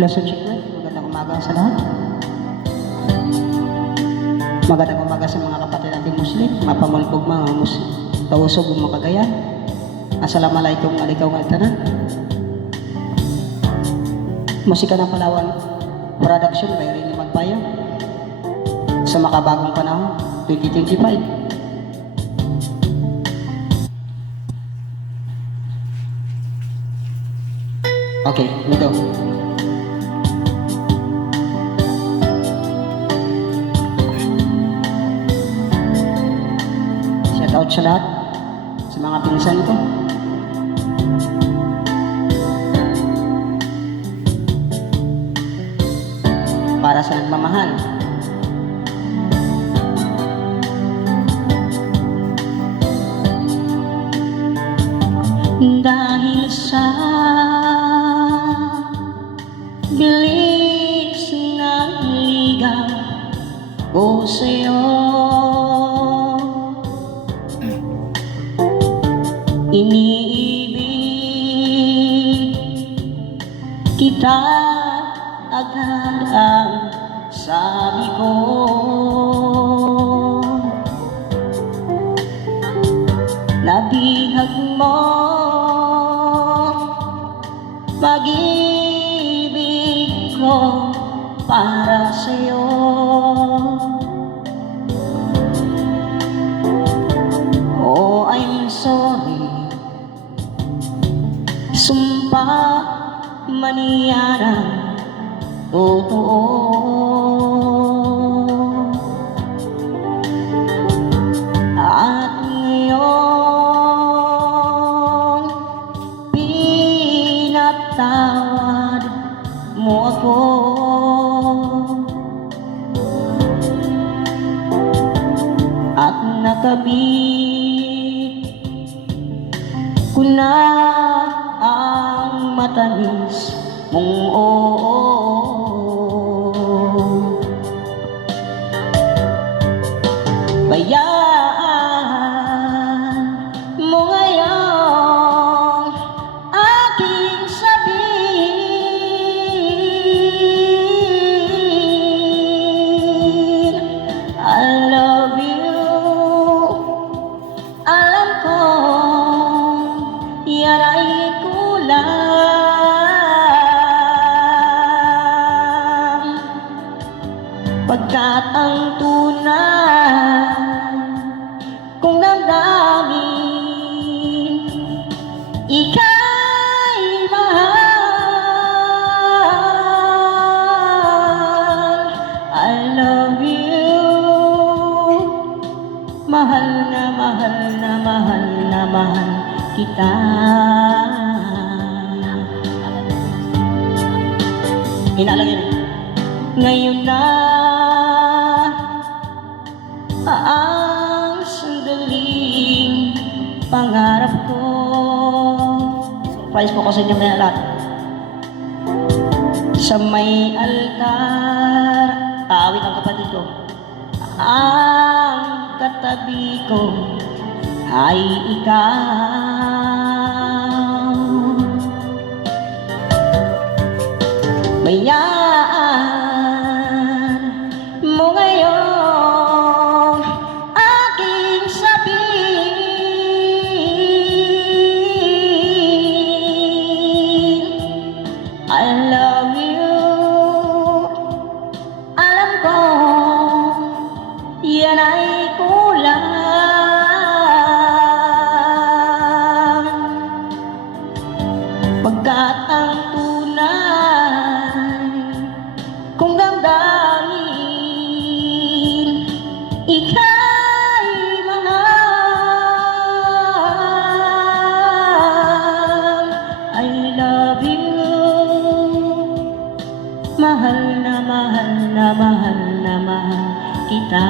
Hello Sir Chikwe, magandang umaga sa lahat. Magandang umaga sa mga kapatid nating Muslim, mapamulpog mga Muslim, tausog mga kagayan. Assalamualaikum alikaw nga tanan. Musika ng Palawan Production by Rini Magbayo sa makabagong panahon 2025. Okay, ito. Shout out sa lahat, sa mga pinsan ko. Para sa nagmamahal. Dahil sa bilis ng ligaw ko sa'yo, iniibig kita agad ang sabi ko. Nabihag mo pag-ibig ko para sa'yo. Oh, I'm sorry, sumpa maniyara totoo. At ngayon pinatawad mo ako. At nakabit ko na ang matamis mong oo. Bayaan mo ngayon aking sabihin, I love you. Alam ko yan ay kulang, pagkat ang tunay kung damdamin ika'y mahal. I love you. Mahal na mahal na mahal na mahal kita. Hinalagyan ngayon na ang sandaling pangarap ko. Surprise po ko sa inyo na lahat. Sa may altar, awit ang kapatid ko. Ang katabi ko ay ikaw. Bayaan mo ngayon aking sabihin, I love you. Alam ko yan ay kulang, pagkat ang tunay kung damdamin ika'y mahal. I love you. Mahal na mahal na mahal na mahal kita.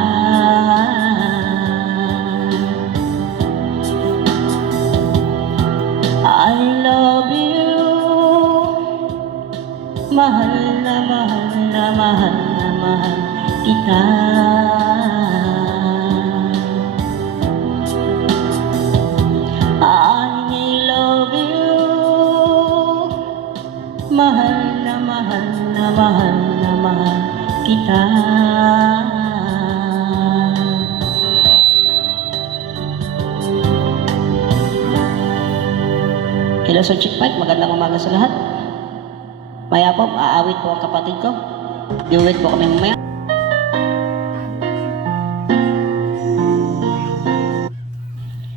Hello Sir Chick Mike, magandang umaga sa lahat. Maya po, aawit po ang kapatid ko. Duet po kami mamaya.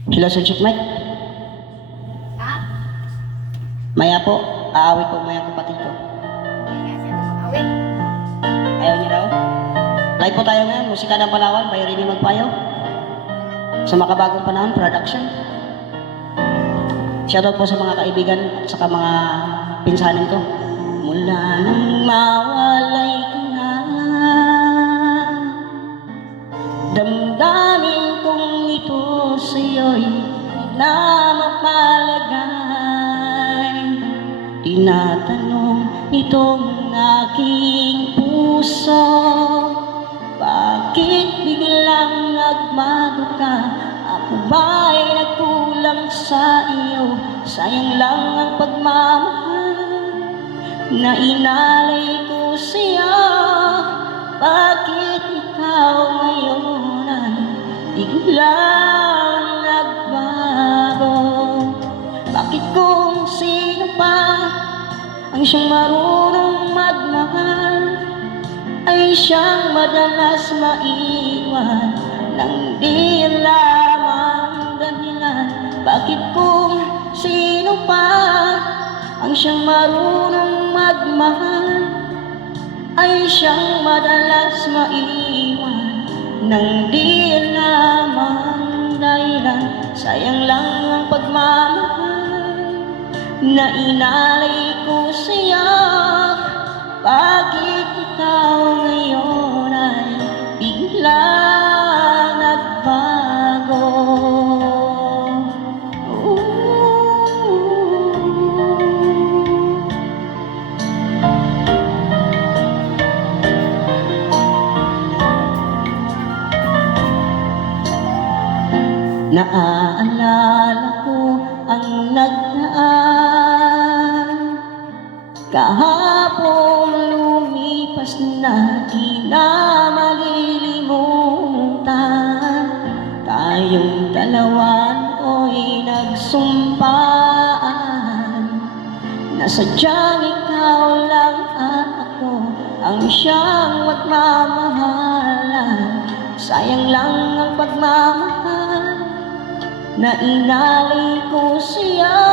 Hello Sir Chick Mike. Maya po, aawit po mamaya ang kapatid ko. Ayaw niya raw? Live po tayo ngayon, musika ng Palawan, by Rini Magpayo. Sa makabagong panahon, production. Shoutout po sa mga kaibigan at saka mga pinsanin ko. Mula nang mawalay ka na, damdamin kong ito sa'yo'y na mapalagay. Tinatanong itong aking puso, bakit biglang nagbago ka? Ako ba'y nagkulang sa iyo? Sayang lang ang pagmamahal na inalay ko sa'yo. Bakit ikaw ngayon ay biglang nagbago? Bakit kung sino pa ang siyang marunong magmahal ay siyang madalas maiwan nang di alam ang dahilan? Bakit kung sino pa ang siyang marunong magmahal ay siyang madalas maiwan nang di alam ang dahilan? Sayang lang ang pagmamahal na inalay ko sa'yo. Bakit ikaw ngayon ay biglang nagbago? Naaalala ko ang nagdaan, kahapon lumipas na di na malilimutan. Tayong dalawa no'y nagsumpaan na sadyang ikaw lang at ako ang siyang magmamahalan. Sayang lang ang pagmamahal na inalay ko sa'yo.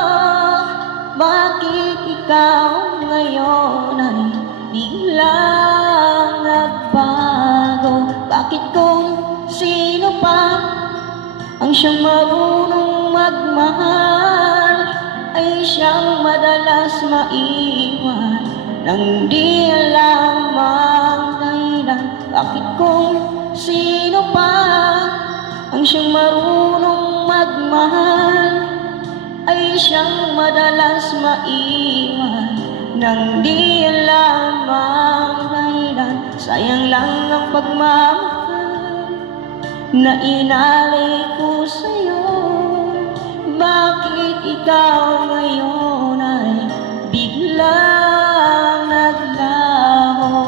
Bakit ikaw ngayon ay biglang nagbago? Bakit kung sino pa ang siyang marunong magmahal ay siyang madalas maiwan nang di alam ang dahilan? Bakit kung sino pa ang siyang marunong magmahal ay siyang madalas maiwan nang di alam ang dahilan? Sayang lang ang pagmamahal na inalay ko sa'yo. Bakit ikaw ngayon ay biglang naglaho?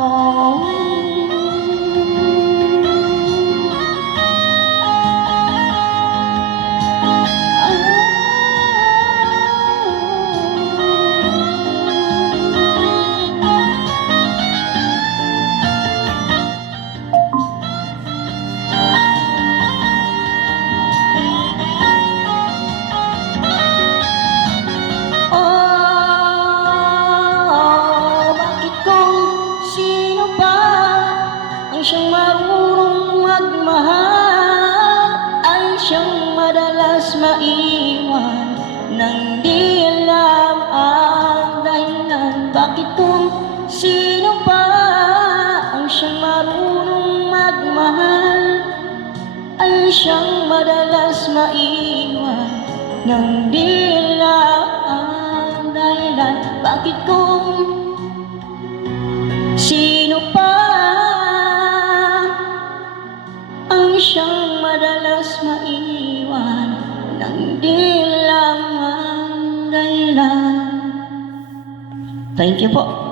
Siyang marunong magmahal ay siyang madalas maiwan nang di alam ang dahilan? Bakit kung sino pa ang siyang marunong magmahal ay siyang madalas maiwan nang di alam ang dahilan? Bakit kung sino pa ang siyang madalas maiwan nang di lang ang dahilan? Thank you po.